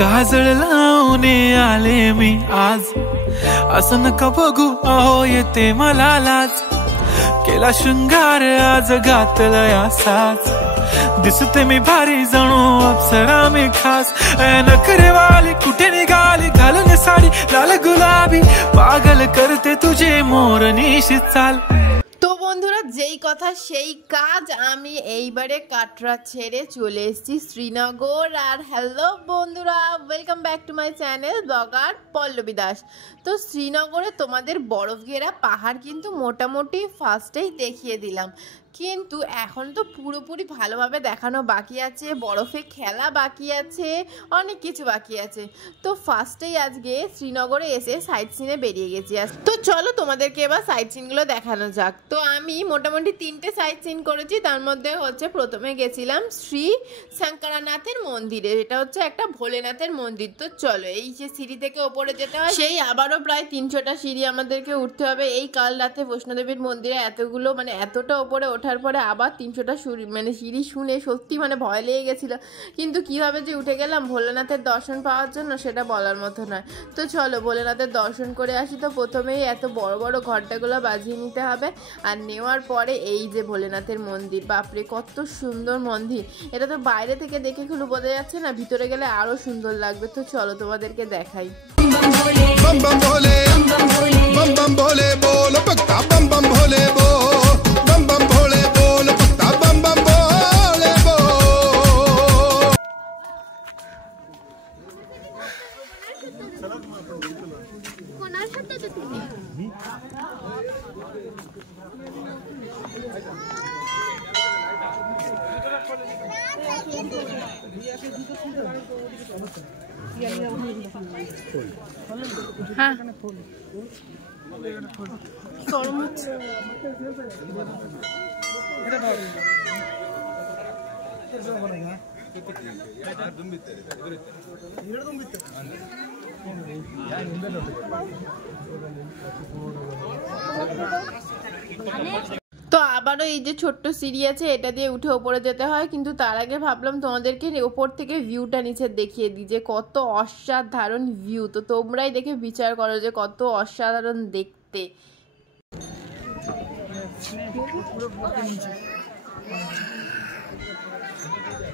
काजळ लावून आले मी आज, असं नका बघू अहो येते मला लाज, केला शृंगार आज घातलाय साज, दिसते मी भारी जणू अप्सरा मी खास, नखरे वाली कुठे निघाली घालून साडी लाल गुलाबी, पागल करते तुझे मोरनीशी चाल। তো বন্ধুরা যেই কথা সেই কাজ, আমি এইবারে কাটরা ছেড়ে চলে এসেছি শ্রীনগর। আর হ্যালো বন্ধুরা, welcome back to my channel blogger Pallabi Das. তো শ্রীনগরে তোমাদের বরফ ঘেরা পাহাড় কিন্তু মোটামুটি ফার্স্টেই দেখিয়ে দিলাম, কিন্তু এখন তো পুরোপুরি ভালোভাবে দেখানো বাকি আছে, বরফে খেলা বাকি আছে, অনেক কিছু বাকি আছে। তো ফার্স্টেই আজকে শ্রীনগরে এসে সাইট সিনে বেরিয়ে গেছি। তো চলো তোমাদেরকে এবার সাইট সিনগুলো দেখানো যাক। তো আমি মোটামুটি 3টে সাইট সিন করেছি, তার মধ্যে হচ্ছে প্রথমে গেছিলাম শ্রী শঙ্করনাথের মন্দিরে, এটা হচ্ছে একটা ভোলেনাথের মন্দির। তো চলো, এই যে সিঁড়ি থেকে ওপরে যেতে হয়, সেই আবারও প্রায় 300টা সিঁড়ি আমাদেরকে উঠতে হবে। এই কাল রাতে বৈষ্ণোদেবীর মন্দিরে এতগুলো মানে এতটা ওপরে ওঠার পরে আবার 300টা সিঁড়ি শুনে সত্যি মানে ভয় লেগে গেছিলো, কিন্তু কীভাবে যে উঠে গেলাম ভোলেনাথের দর্শন পাওয়ার জন্য সেটা বলার মতো নয়। তো চলো ভোলেনাথের দর্শন করে আসি। তো প্রথমেই এত বড় বড় ঘন্টাগুলো বাজিয়ে নিতে হবে, আর নেওয়ার পরে এই যে ভোলেনাথের মন্দির, বাপরে কত সুন্দর মন্দির, এটা তো বাইরে থেকে দেখে খুব বোঝা যাচ্ছে না, ভিতরে গেলে আরও সুন্দর লাগবে। তো চলো তোমাদেরকে দেখাই। बम बम भोले बम बम भोले बोल पक्का बम बम भोले बोल बम बम भोले बोल पक्का बम बम भोले बोल। হ্যাঁ তো আবারও এই যে ছোট্ট সিঁড়ি আছে, এটা দিয়ে উঠে ওপরে যেতে হয়, কিন্তু তার আগে ভাবলাম তোমাদেরকে ওপর থেকে ভিউটা নিচে দেখিয়ে দিই যে কত অসাধারণ ভিউ। তো তোমরাই দেখে বিচার করো যে কত অসাধারণ দেখতে।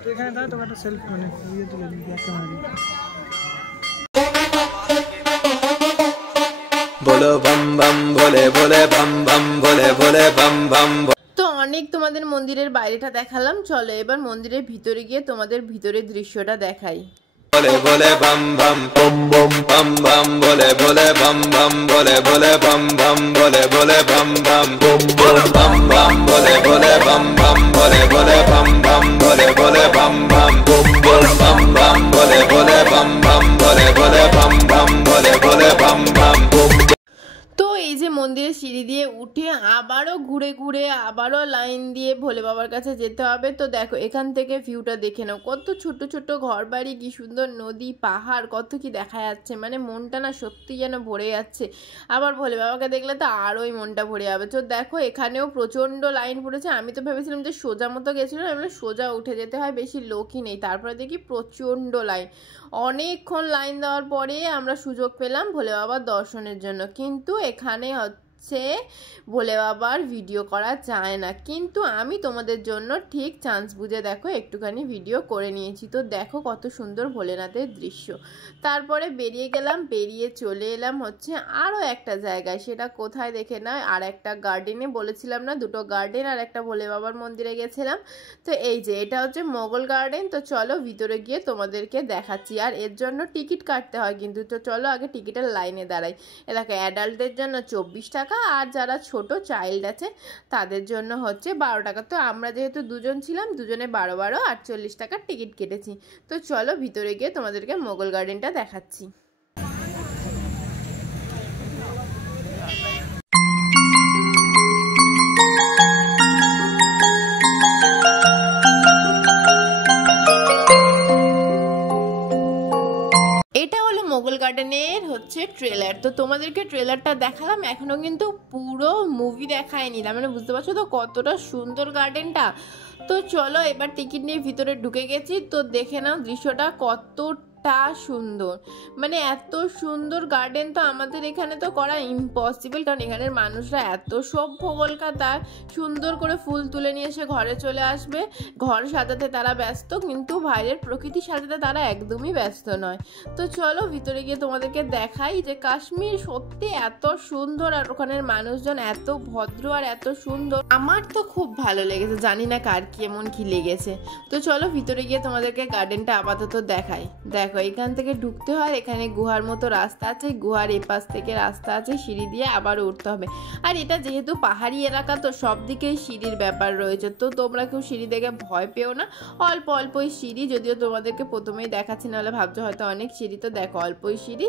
তো এখানে দাও তো একটা সেলফি মানে ভিডিও তুলে দিই একটা মারি। बोलो बम बम भोले भोले बम बम भोले भोले बम बम। তো অনেক তোমাদের মন্দিরের বাইরেটা দেখালাম, চলো এবার মন্দিরের ভিতরে গিয়ে তোমাদের ভিতরের দৃশ্যটা দেখাই। भोले भोले बम बम बम बम बम बम भोले भोले बम बम भोले भोले बम बम भोले भोले बम बम बम बम बम भोले भोले बम बम भोले भोले बम बम भोले भोले बम बम बम बम भोले भोले बम बम भोले भोले बम बम भोले भोले बम बम। তো এই যে মন্দিরের সিঁড়ি দিয়ে উঠে আবারও ঘুরে ঘুরে আবারও লাইন দিয়ে ভোলে বাবার কাছে যেতে হবে। তো দেখো এখান থেকে ভিউটা দেখে নাও, কত ছোট ছোট ঘর বাড়ি, কি সুন্দর নদী পাহাড়, কত কি দেখা যাচ্ছে, মানে মনটা না সত্যি যেন ভরে যাচ্ছে। আবার ভোলে বাবাকে দেখলে তো আরোই মনটা ভরে যাবে। তো দেখো এখানেও প্রচণ্ড লাইন পড়েছে, আমি তো ভেবেছিলাম যে সোজা মতো গেছিলাম, এবার সোজা উঠে যেতে হয়, বেশি লোকই নেই, তারপরে দেখি প্রচণ্ড লাইন। অনেকক্ষণ লাইন দেওয়ার পরে আমরা সুযোগ পেলাম ভোলে বাবার দর্শনের জন্য, কিন্তু এখানে হচ্ছে ভোলে বাবার ভিডিও করা যায় না, কিন্তু আমি তোমাদের জন্য ঠিক চান্স বুঝে দেখো একটুখানি ভিডিও করে নিয়েছি। তো দেখো কত সুন্দর ভোলেনাথের দৃশ্য। তারপরে বেরিয়ে গেলাম, বেরিয়ে চলে এলাম হচ্ছে আরও একটা জায়গায়, সেটা কোথায় দেখে না, আর একটা গার্ডেনে বলেছিলাম না, দুটো গার্ডেন আর একটা ভোলে বাবার মন্দিরে গেছিলাম। তো এই যে এটা হচ্ছে মোগল গার্ডেন। তো চলো ভিতরে গিয়ে তোমাদেরকে দেখাচ্ছি, আর এর জন্য টিকিট কাটতে হয় কিন্তু। তো চলো আগে টিকিটের লাইনে দাঁড়াই। এলাকা অ্যাডাল্টদের জন্য 24 টাকা, আর যারা ছোট চাইল্ড আছে তাদের জন্য হচ্ছে 12 টাকা। তো আমরা যেহেতু দুজন ছিলাম, দুজনে 12 48 টাকার টিকিট কেটেছি। তো চলো ভিতরে গিয়ে তোমাদেরকে মোগল গার্ডেনটা দেখাচ্ছি। এটা হলো মোগল গার্ডেনের হচ্ছে ট্রেলার। তো তোমাদেরকে ট্রেলারটা দেখালাম, এখনো কিন্তু পুরো মুভি দেখায়নি, তার মানে বুঝতে পারছো তো কতটা সুন্দর গার্ডেনটা। তো চলো এবার টিকিট নিয়ে ভিতরে ঢুকে গেছি, তো দেখে নাও দৃশ্যটা কতটা এতটা সুন্দর, মানে এত সুন্দর গার্ডেন তো আমাদের এখানে তো করা ইম্পসিবল, কারণ এখানের মানুষরা এত সভ্য। কলকাতায় সুন্দর করে ফুল তুলে নিয়ে এসে ঘরে চলে আসবে, ঘর সাজাতে তারা ব্যস্ত, কিন্তু বাইরের প্রকৃতি সাজাতে তারা একদমই ব্যস্ত নয়। তো চলো ভিতরে গিয়ে তোমাদেরকে দেখাই যে কাশ্মীর সত্যি এত সুন্দর, আর ওখানের মানুষজন এত ভদ্র আর এত সুন্দর। আমার তো খুব ভালো লেগেছে, জানি না কার কেমন কি লেগেছে। তো চলো ভিতরে গিয়ে তোমাদেরকে গার্ডেনটা আপাতত দেখাই। দেখো এখান থেকে ঢুকতে হয়, এখানে গুহার মতো রাস্তা আছে, গুহার এপাশ থেকে রাস্তা আছে, সিঁড়ি দিয়ে আবার উঠতে হবে। আর এটা যেহেতু পাহাড়ি এলাকা তো সব দিকেই সিঁড়ির ব্যাপার রয়েছে, তো তোমরা কেউ সিঁড়ি দেখে ভয় পেও না, অল্প অল্পই সিঁড়ি, যদিও তোমাদেরকে প্রথমেই দেখাচ্ছি, নাহলে ভাবছো হয়তো অনেক সিঁড়ি। তো দেখো অল্পই সিঁড়ি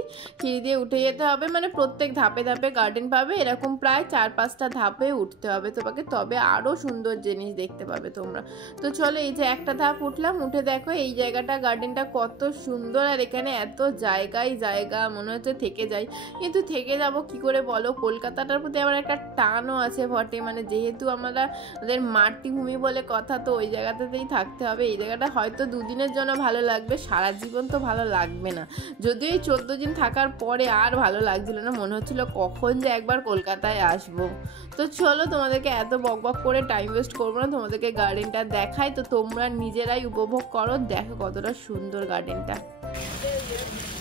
দিয়ে উঠে যেতে হবে, মানে প্রত্যেক ধাপে ধাপে গার্ডেন পাবে, এরকম প্রায় 4-5টা ধাপে উঠতে হবে তোমাকে, তবে আরও সুন্দর জিনিস দেখতে পাবে তোমরা। তো চলো এই যে একটা ধাপ উঠলাম, উঠে দেখো এই জায়গাটা গার্ডেনটা কত সুন্দর, আর এখানে এত জায়গায় জায়গা, মনে হচ্ছে থেকে যাই, কিন্তু থেকে যাব কি করে বলো, কলকাতাটার প্রতি আমার একটা টানও আছে বটে, মানে যেহেতু আমাদের মাতৃভূমি বলে কথা, তো ওই জায়গাটাতেই থাকতে হবে। এই জায়গাটা হয়তো 2 দিনের জন্য ভালো লাগবে, সারা জীবন তো ভালো লাগবে না, যদিও এই 14 দিন থাকার পরে আর ভালো লাগছিল না, মনে হচ্ছিল কখন যে একবার কলকাতায় আসবো। তো চলো তোমাদেরকে এত বক বক করে টাইম ওয়েস্ট করবো না, তোমাদেরকে গার্ডেনটা দেখাই, তো তোমরা নিজেরাই উপভোগ করো, দেখো কতটা সুন্দর গার্ডেনটা।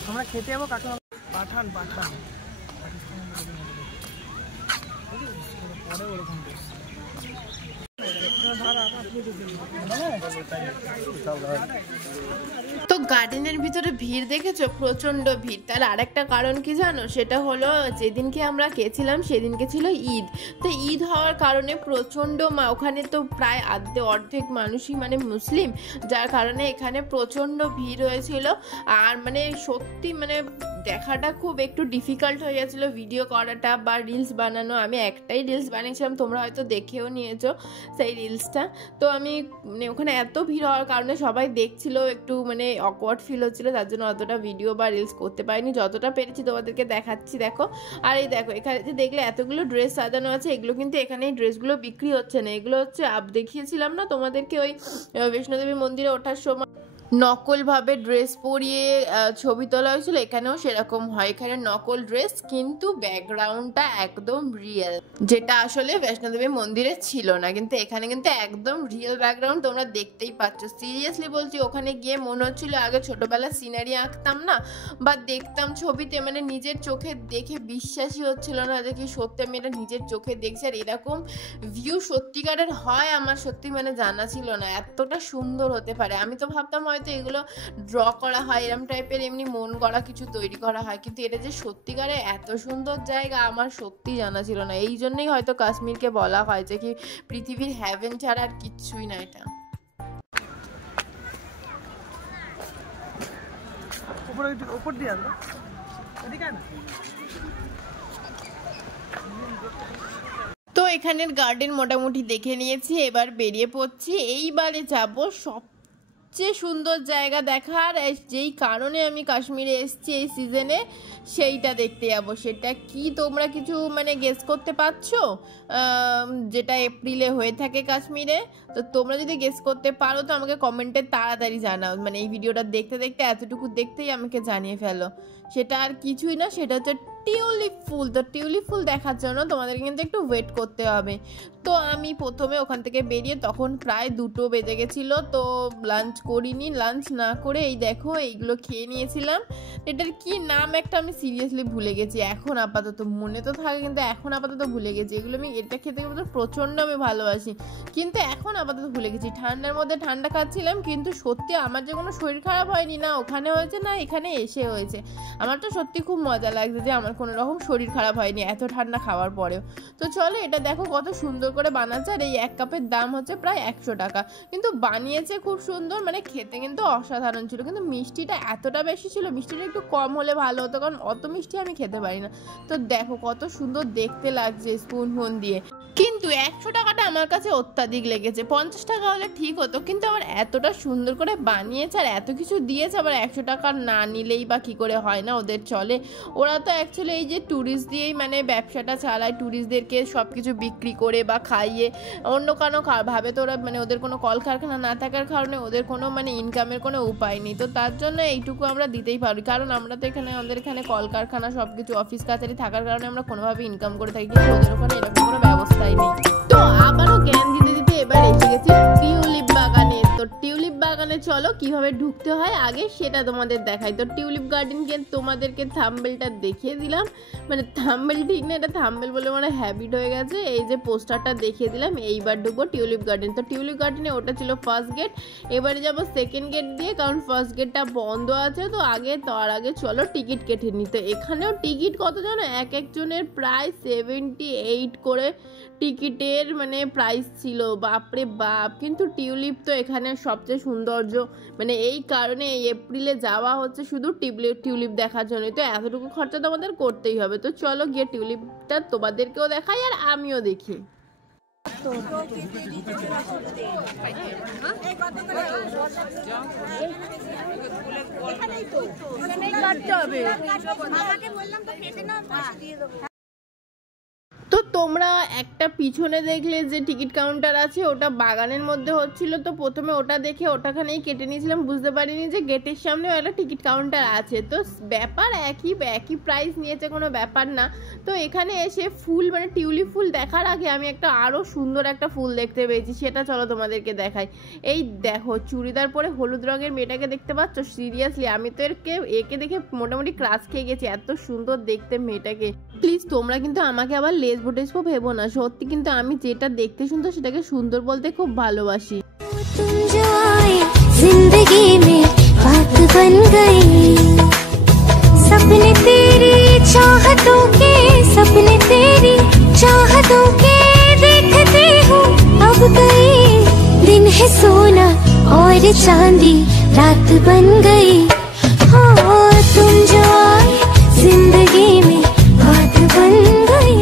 আমরা খেতে যাবো কাকে পাঠান পাঠান পরে ওরকম তো গার্ডেনের ভিতরে ভিড় দেখেছো, প্রচন্ড ভিড়। তার আরেকটা কারণ কি জানো, সেটা হলো যেদিনকে আমরা গেছিলাম সেদিনকে ছিল ঈদ, তো ঈদ হওয়ার কারণে প্রচন্ড ওখানে তো প্রায় অর্ধেক মানুষই মানে মুসলিম, যার কারণে এখানে প্রচন্ড ভিড় হয়েছিল। আর মানে সত্যি মানে দেখাটা খুব একটু ডিফিকাল্ট হয়ে গেছিলো ভিডিও করাটা বা রিলস বানানো। আমি একটাই রিলস বানিয়েছিলাম, তোমরা হয়তো দেখেও নিয়েছো সেই রিলসটা। তো আমি মানে ওখানে এত ভিড় হওয়ার কারণে সবাই দেখছিল, একটু মানে অকওয়ার্ড ফিল হচ্ছিলো, তার জন্য অতটা ভিডিও বা রিলস করতে পারিনি, যতটা পেরেছি তোমাদেরকে দেখাচ্ছি। দেখো আর এই দেখো এখানে যে দেখলে এতগুলো ড্রেস সাজানো আছে, এগুলো কিন্তু এখানে এই ড্রেসগুলো বিক্রি হচ্ছে না, এগুলো হচ্ছে দেখিয়েছিলাম না তোমাদেরকে ওই বৈষ্ণোদেবী মন্দিরে ওঠার সময় নকলভাবে ড্রেস পরিয়ে ছবি তোলা হয়েছিল, এখানেও সেরকম হয়, এখানে নকল ড্রেস কিন্তু ব্যাকগ্রাউন্ডটা একদম রিয়েল, যেটা আসলে বৈষ্ণোদেবী মন্দিরে ছিল না, কিন্তু এখানে কিন্তু একদম রিয়েল ব্যাকগ্রাউন্ড তোমরা দেখতেই পাচ্ছ। সিরিয়াসলি বলছি, ওখানে গিয়ে মনে হচ্ছিল আগে ছোটবেলায় সিনারি আঁকতাম না বা দেখতাম ছবিতে, মানে নিজের চোখে দেখে বিশ্বাসই হচ্ছিল না যে কি সত্যি আমি এটা নিজের চোখে দেখছি, আর এরকম ভিউ সত্যিকারের হয় আমার সত্যি মানে জানা ছিল না এতটা সুন্দর হতে পারে। আমি তো ভাবতাম হয়তো এগুলো ড্র করা হয়, এরম টাইপের এমনি মন গড়া কিছু তৈরি করা হয়, কিন্তু এটা যে সত্যিকারে এত সুন্দর জায়গা আমার সত্যি জানা ছিল না। এই জন্যই হয়তো কাশ্মীরকে বলা হয় যে কি পৃথিবীর হ্যাভেন ছাড়া আর কিচ্ছুই না এটা। উপর দিয়ে আসবো এদিকে না। তো এখানের গার্ডেন মোটামুটি দেখে নিয়েছি, এবার বেরিয়ে পড়ছি। এইবারে যাব সবচেয়ে সুন্দর জায়গা দেখার, যেই কারণে আমি কাশ্মীরে এসেছি এই সিজনে, সেইটা দেখতে যাবো। সেটা কি তোমরা কিছু মানে গেস করতে পারছো? যেটা এপ্রিলে হয়ে থাকে কাশ্মীরে। তো তোমরা যদি গেস করতে পারো তো আমাকে কমেন্টে তাড়াতাড়ি জানাও, মানে এই ভিডিওটা দেখতে দেখতে এতটুকু দেখতেই আমাকে জানিয়ে ফেলো। সেটা আর কিছুই না, সেটা হচ্ছে টিউলিপ ফুল। তো টিউলিপ ফুল দেখার জন্য তোমাদেরকে কিন্তু একটু ওয়েট করতে হবে। তো আমি প্রথমে ওখান থেকে বেরিয়ে তখন প্রায় 2টো বেজে গেছিলো, তো লাঞ্চ করিনি, লাঞ্চ না করে এই দেখো এইগুলো খেয়ে নিয়েছিলাম। এটার কি নাম একটা আমি সিরিয়াসলি ভুলে গেছি, এখন আপাতত মনে তো থাকে কিন্তু এখন আপাতত ভুলে গেছি। এগুলো আমি এটা খেতে কিন্তু প্রচণ্ড আমি ভালোবাসি, কিন্তু এখন আপাতত ভুলে গেছি। ঠান্ডার মধ্যে ঠান্ডা খাচ্ছিলাম, কিন্তু সত্যি আমার যে কোনো শরীর খারাপ হয়নি, না ওখানে হয়েছে না এখানে এসে হয়েছে। আমার তো সত্যি খুব মজা লাগছে যে আমার কোনো রকম শরীর খারাপ হয়নি এত ঠান্ডা খাওয়ার পরেও। তো চলো এটা দেখো কত সুন্দর করে বানাচ্ছে, আর এই 1 কাপের দাম হচ্ছে প্রায় 100 টাকা, কিন্তু বানিয়েছে খুব সুন্দর, মানে খেতে কিন্তু অসাধারণ ছিল। কিন্তু মিষ্টিটা এতটা বেশি ছিল, মিষ্টিটা একটু কম হলে ভালো হতো, কারণ অত মিষ্টি আমি খেতে পারি না। তো দেখো কত সুন্দর দেখতে লাগছে স্পুন দিয়ে। কিন্তু 100 টাকাটা আমার কাছে অত্যাধিক লেগেছে। 50 টাকা হলে ঠিক হতো, কিন্তু আমার এতটা সুন্দর করে বানিয়েছে আর এত কিছু দিয়েছে, আবার 100 টাকা না নিলেই বা কী করে হয় না, ওদের চলে। ওরা তো অ্যাকচুয়ালি এই যে ট্যুরিস্ট দিয়েই মানে ব্যবসাটা চালায়, ট্যুরিস্টদেরকে সব কিছু বিক্রি করে বা খাইয়ে, অন্য কোনো ভাবে তো ওরা মানে ওদের কোনো কলকারখানা না থাকার কারণে ওদের কোনো মানে ইনকামের কোনো উপায় নেই। তো তার জন্য এইটুকু আমরা দিতেই পারি, কারণ আমরা তো এখানে আমাদের এখানে কলকারখানা সব কিছু অফিস কাছারি থাকার কারণে আমরা কোনোভাবে ইনকাম করে থাকি, কিন্তু ওদের ওখানে এরকম কোনো ব্যবস্থাই নেই। তো আবারও জ্ঞান দিতে দিতে এবার এসে গেছি টিউলিপ বাগানে। তো টিউলিপ বাগানে চলো কিভাবে ঢুকতে হয় আগে সেটা তোমাদের দেখাই। তো টিউলিপ গার্ডেনকে তোমাদেরকে থাম্বেলটা দেখিয়ে দিলাম, মানে থাম্বেল ঠিক না, এটা থাম্বেল বলে মানে হ্যাবিট হয়ে গেছে। এই যে পোস্টারটা দেখিয়ে দিলাম, এইবার ঢুকবো টিউলিপ গার্ডেন। তো টিউলিপ গার্ডেনে ওটা ছিল ফার্স্ট গেট, এবারে যাবো সেকেন্ড গেট দিয়ে, কারণ ফার্স্ট গেটটা বন্ধ আছে। তো তার আগে চলো টিকিট কেটে নিই। তো এখানেও টিকিট কত জানো, এক একজনের প্রায় 78 করে টিকিটের মানে প্রাইস ছিল, বাপরে বাপ। কিন্তু টিউলিপ তো এখানে সবচেয়ে সৌন্দর্য, মানে এই কারণে এই এপ্রিলে যাওয়া হচ্ছে শুধু টিউলিপ দেখার জন্যই। তো এতটুকু খরচা তো আমাদের করতেই হবে। তো চলো গিয়ে টিউলিপটা তোমাদেরকেও দেখাই আর আমিও দেখি। তো তোমরা একটা পিছনে দেখলে যে টিকিট কাউন্টার আছে, ওটা বাগানের মধ্যে হচ্ছিল। তো প্রথমে ওটা দেখে ওটাখানেই কেটে নিয়েছিলাম, বুঝতে পারিনি যে গেটের সামনেও একটা টিকিট কাউন্টার আছে। তো ব্যাপার একই প্রাইস নিয়েছে, কোনো ব্যাপার না। তো এখানে এসে ফুল মানে টিউলিপ ফুল দেখার আগে আমি একটা আরও সুন্দর একটা ফুল দেখতে পেয়েছি, সেটা চলো তোমাদেরকে দেখাই। এই দেখো চুড়িদার পরে হলুদ রঙের মেয়েটাকে দেখতে পাচ্ছ? সিরিয়াসলি আমি তো একে দেখে মোটামুটি ক্রাশ খেয়ে গেছি, এত সুন্দর দেখতে মেয়েটাকে। প্লিজ তোমরা কিন্তু আমাকে আবার লেসবো টেসবো ভেবো না, সত্যি কিন্তু আমি যেটা দেখতে সুন্দর সেটাকে সুন্দর বলতে খুব ভালোবাসি। जिंदगी में बात बन गई, सपने तेरी चाहतों के, सपने तेरी चाहतों के देखते हो अब गई। दिन है सोना और चांदी रात बन गई, हो तुम जो आए जिंदगी में बात बन गई।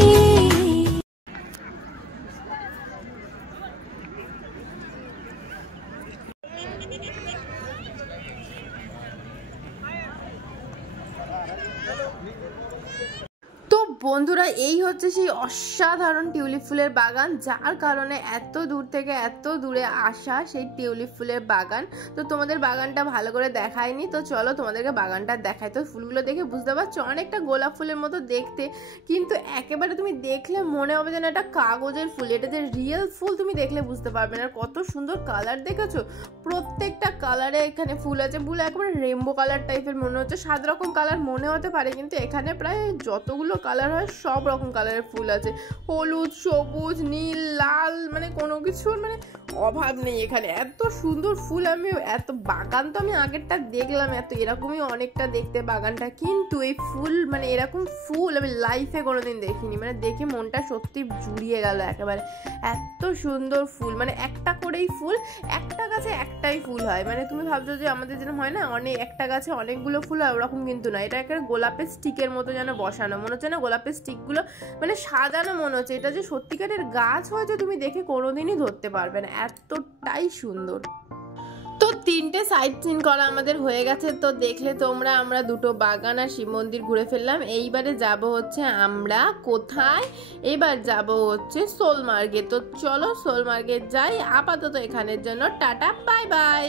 তো বন্ধুরা এই হচ্ছে সেই অসাধারণ টিউলিপ ফুলের বাগান, যার কারণে এত দূর থেকে এত দূরে আসা সেই টিউলিপ ফুলের বাগান। তো তোমাদের বাগানটা ভালো করে দেখায়নি, তো চলো তোমাদেরকে বাগানটা দেখাই। তো ফুলগুলো দেখে বুঝতে পারছো অনেকটা গোলাপ ফুলের মতো দেখতে, কিন্তু একেবারে তুমি দেখলে মনে হবে যেন এটা কাগজের ফুল, এটা যে রিয়েল ফুল তুমি দেখলে বুঝতে পারবে না। কত সুন্দর কালার দেখেছো, প্রত্যেকটা কালারে এখানে ফুল আছে। ফুল একেবারে রেমবো কালার টাইপের মনে হচ্ছে, 7 রকম কালার মনে হতে পারে, কিন্তু এখানে প্রায় যতগুলো কালার হয় সব রকম কালারের ফুল আছে, হলুদ, সবুজ, নীল, লাল, মানে কোনো কিছুর মানে অভাব নেই এখানে। এত সুন্দর ফুল, আমি এত বাগান তো আমি আগেরটা দেখলাম, এরকমই অনেকটা দেখতে বাগানটা, কিন্তু এই ফুল মানে এরকম ফুল আমি লাইফে কোনোদিন দেখিনি। মানে দেখে মনটা সত্যি জুড়িয়ে গেল একেবারে, এত সুন্দর ফুল। মানে একটা করেই ফুল, একটা গাছে একটাই ফুল হয়। মানে তুমি ভাবছো যে আমাদের যেন হয় না অনেক একটা গাছে অনেকগুলো ফুল হয়, ওরকম কিন্তু না। এটা একটা গোলাপের স্টিকের মতো যেন বসানো, মনে হচ্ছে না গোলাপের স্টিকগুলো মানে সাজানো মনে হচ্ছে। এটা যে সত্যিকারের গাছ হয়েছে তুমি দেখে কোনোদিনই ধরতে পারবে না, এতটাই সুন্দর। তো 3টে সাইট সিন করা আমাদের হয়ে গেছে। তো দেখলে তোমরা আমরা 2টো বাগান আর শিব মন্দির ঘুরে ফেললাম। এইবারে যাব হচ্ছে আমরা কোথায়, এবার যাব হচ্ছে সোলমার্গে। তো চলো সোলমার্গে যাই। আপাতত এখানের জন্য টাটা, বাই বাই।